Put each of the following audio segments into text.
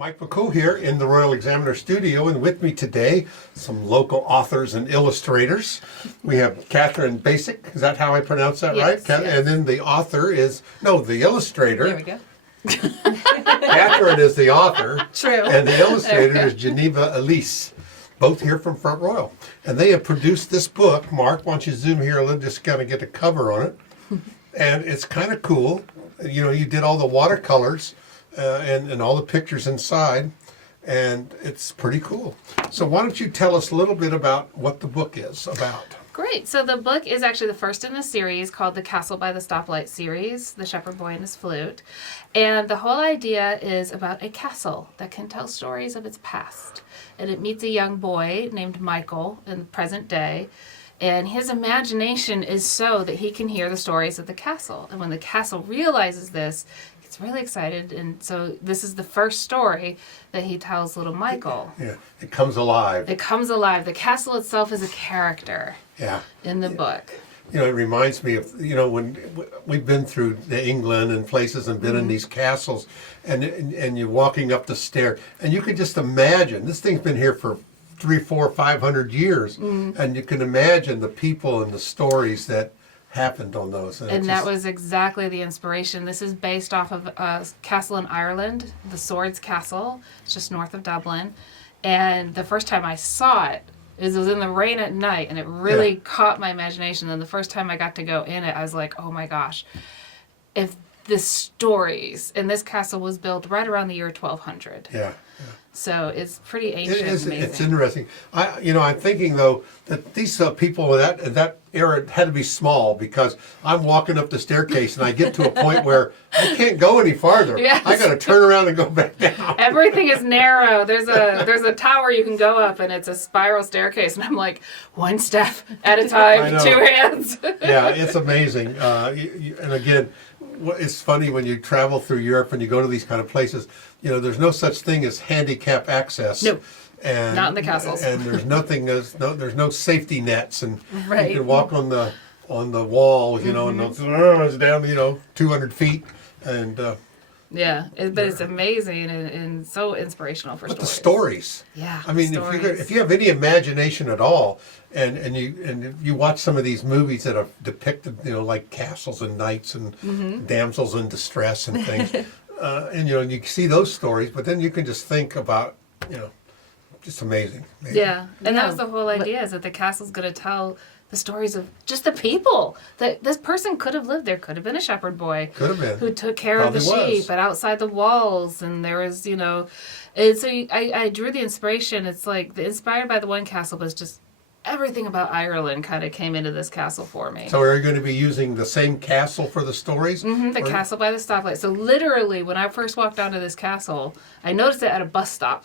Mike McCool here in the Royal Examiner studio, and with me today, some local authors and illustrators. We have Catherine Bacik, is that how I pronounce that right? Yes. And then the author is, no, the illustrator. There we go. Catherine is the author. True. And the illustrator is Genevieve Elise, both here from Front Royal. And they have produced this book. Mark, why don't you zoom here a little, just kind of get a cover on it. And it's kind of cool. You know, you did all the watercolors and all the pictures inside, and it's pretty cool. So why don't you tell us a little bit about what the book is about? Great. So the book is actually the first in a series called the Castle by the Stoplight series, The Shepherd Boy and His Flute. And the whole idea is about a castle that can tell stories of its past. And it meets a young boy named Michael in the present day. And his imagination is so that he can hear the stories of the castle. And when the castle realizes this, it's really excited. And so this is the first story that he tells little Michael. Yeah, it comes alive. It comes alive. The castle itself is a character in the book. You know, it reminds me of, you know, when we've been through England and places and been in these castles, and you're walking up the stair, and you could just imagine, this thing's been here for 300, 400, 500 years, and you can imagine the people and the stories that happened on those. And that was exactly the inspiration. This is based off of a castle in Ireland, the Swords Castle. It's just north of Dublin. And the first time I saw it, it was in the rain at night, and it really caught my imagination. And the first time I got to go in it, I was like, oh my gosh, if the stories, and this castle was built right around the year 1200. Yeah. So it's pretty ancient. Amazing. It's interesting. I'm thinking though that these people in that era had to be small, because I'm walking up the staircase and I get to a point where I can't go any farther. Yes. I got to turn around and go back down. Everything is narrow. There's a tower you can go up, and it's a spiral staircase. And I'm like, one step at a time, two hands. Yeah, it's amazing. And again, it's funny when you travel through Europe and you go to these kind of places. You know, there's no such thing as handicap access. No. And, not in the castles. And there's nothing. There's no safety nets, and right. You can walk on the wall. You know, and it's down 200 feet, and. Yeah, but it's amazing and so inspirational for stories. But the stories. Yeah. I mean, if you have any imagination at all, and you watch some of these movies that are depicted, like castles and knights and damsels in distress and things, and you see those stories, but then you can just think about, just amazing. Yeah, and that was the whole idea, is that the castle's going to tell the stories of just the people. That this person could have lived there, could have been a shepherd boy. Could have been. Who took care of the sheep, but outside the walls, and there was, and so I drew the inspiration. It's like, inspired by the one castle, but it's just everything about Ireland kind of came into this castle for me. So are you going to be using the same castle for the stories? The Castle by the Stoplight. So literally, when I first walked onto this castle, I noticed it at a bus stop.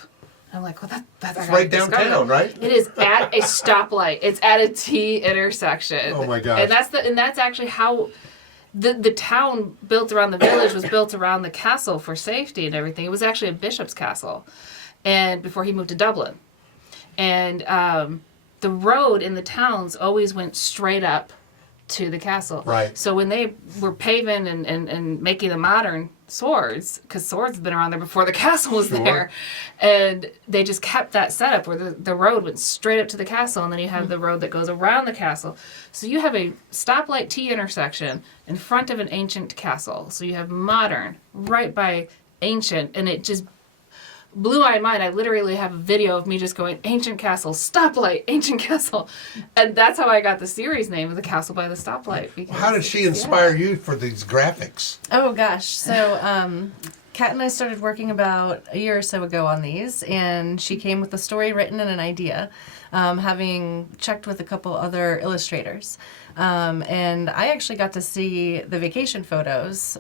I'm like, well, that's right downtown, right? It is at a stoplight. It's at a T intersection. Oh my gosh! And that's actually how the town built around the village was built around the castle for safety and everything. It was actually a bishop's castle, and before he moved to Dublin, and the road in the towns always went straight up to the castle. Right. So when they were paving and making the modern swords, because swords have been around there before the castle was there, and they just kept that setup where the road went straight up to the castle, and then you have the road that goes around the castle. So you have a stoplight T intersection in front of an ancient castle. So you have modern right by ancient, and it just blew my mind. I literally have a video of me just going, ancient castle, stoplight, ancient castle. And that's how I got the series name of The Castle by the Stoplight. How did she inspire you for these graphics? Oh, gosh. So, Kat and I started working about a year or so ago on these, and she came with a story written and an idea, having checked with a couple other illustrators. And I actually got to see the vacation photos,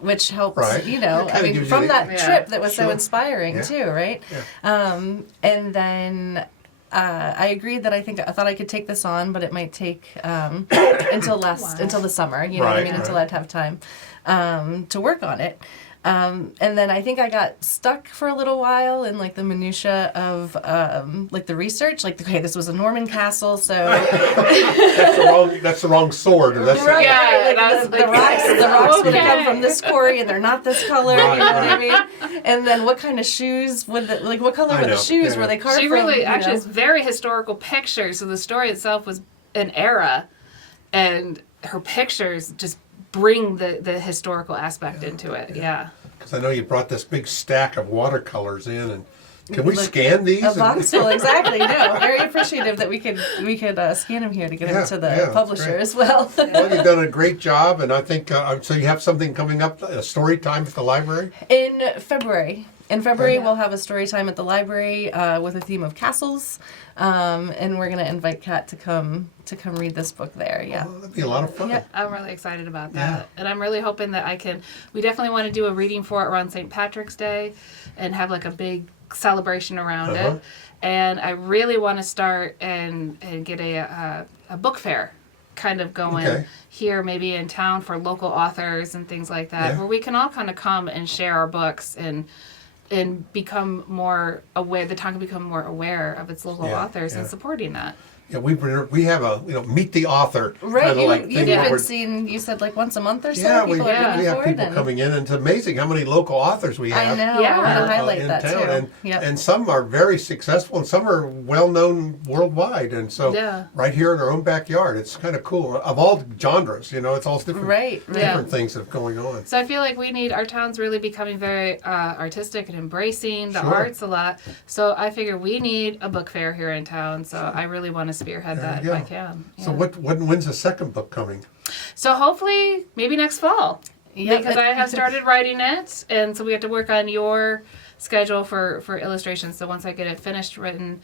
which helped, from that trip that was so inspiring too, right? Yeah. And then I agreed that I thought I could take this on, but it might take until the summer, what I mean, until I'd have time to work on it. And then I think I got stuck for a little while in like the minutia of like the research. Like, okay, this was a Norman castle, so That's the wrong sword. And that's right, Yeah, right, that's like the rocks would have come Okay. from this quarry, and they're not this color. Right, You know what I right. mean? And then what kind of shoes would what color I were the know, shoes? yeah. Were they carved She from? really, you actually, know? it's very historical pictures. So the story itself was an era, and her pictures just bring the historical aspect into it. Yeah. Because I know you brought this big stack of watercolors in, and can we Like scan these? A box full, exactly. No, very appreciative that we could scan them here to get Yeah, them to the yeah, that's publisher great. as well. Well, you've done a great job, and I think so. You have something coming up, a story time at the library. In February. In February, Okay. we'll have a story time at the library with a theme of castles, and we're going to invite Kat to come read this book there. Yeah. Oh, that'd be a lot of fun. Yeah. I'm really excited about that. Yeah. And I'm really hoping that we definitely want to do a reading for it around St. Patrick's Day and have like a big celebration around Uh-huh. it. And I really want to start and get a book fair kind of going Okay. here, maybe in town for local authors and things like that, Yeah. where we can all kind of come and share our books and become more aware, the town can become more aware of its local Yeah, authors and yeah. supporting that. Yeah, we have a meet the author Right, kinda like you've thing where even we're- seen, you said like once a month or so, Yeah, we people are yeah, coming we have forward. people And coming in, and it's amazing how many local authors we I have. know, Yeah. I want to highlight in that town, too. and, Yep. and some are very successful, and some are well known worldwide, and so Yeah. right here in our own backyard, it's kind of cool. Of all genres, it's all different, Right, right. different things that are going on. So I feel like our town's really becoming very artistic and embracing the Sure. arts a lot. So I figure we need a book fair here in town. So I really want to spearhead There that you if I go. can. So Yeah. when's the second book coming? So hopefully maybe next fall. Yep. Because I have started writing it, and so we have to work on your schedule for illustrations. So once I get it finished written,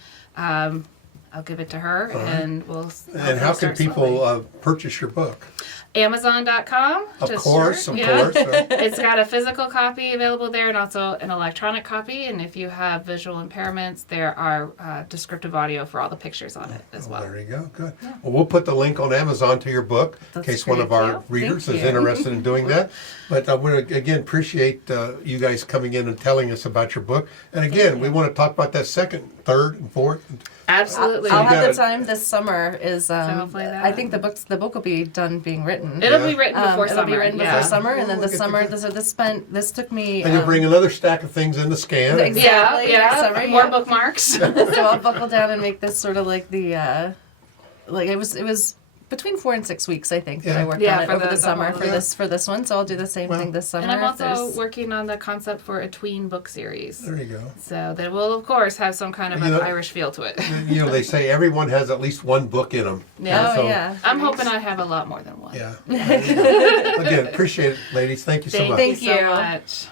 I'll give it to her, and we'll. And how can start people slowly. purchase your book? Amazon.com. Of just course, search, of yeah. course. It's got a physical copy available there and also an electronic copy. And if you have visual impairments, there are descriptive audio for all the pictures on it as well. There you go. Good. Well, we'll put the link on Amazon to your book in That's case one of great. our Thank readers you. is interested in doing that. But I want to again appreciate you guys coming in and telling us about your book. And again, we want to talk about that second, third, and fourth. Absolutely. I'll you have the got- time this summer. hopefully that- I think the book will be done being written. It'll be written before It'll summer. be written yeah. before summer, and then We'll this get summer. together. This took me. And you'll bring another stack of things in to scan. Exactly. Yeah, next summer, more yeah. bookmarks. So I'll buckle down and make this sort of like the, like it was between 4 and 6 weeks, I think, that Yeah. I worked Yeah, on it for over the the summer whole- for this one. So I'll do the same Well- thing this summer. And I'm if also there's- working on the concept for a tween book series. There you go. So that will, of course, have some kind of You an know- Irish feel to it. They say everyone has at least one book in them. Yeah. Oh yeah. I'm hoping I have a lot more than one. Yeah. Again, appreciate it, ladies. Thank you so much. Thank you so you. much.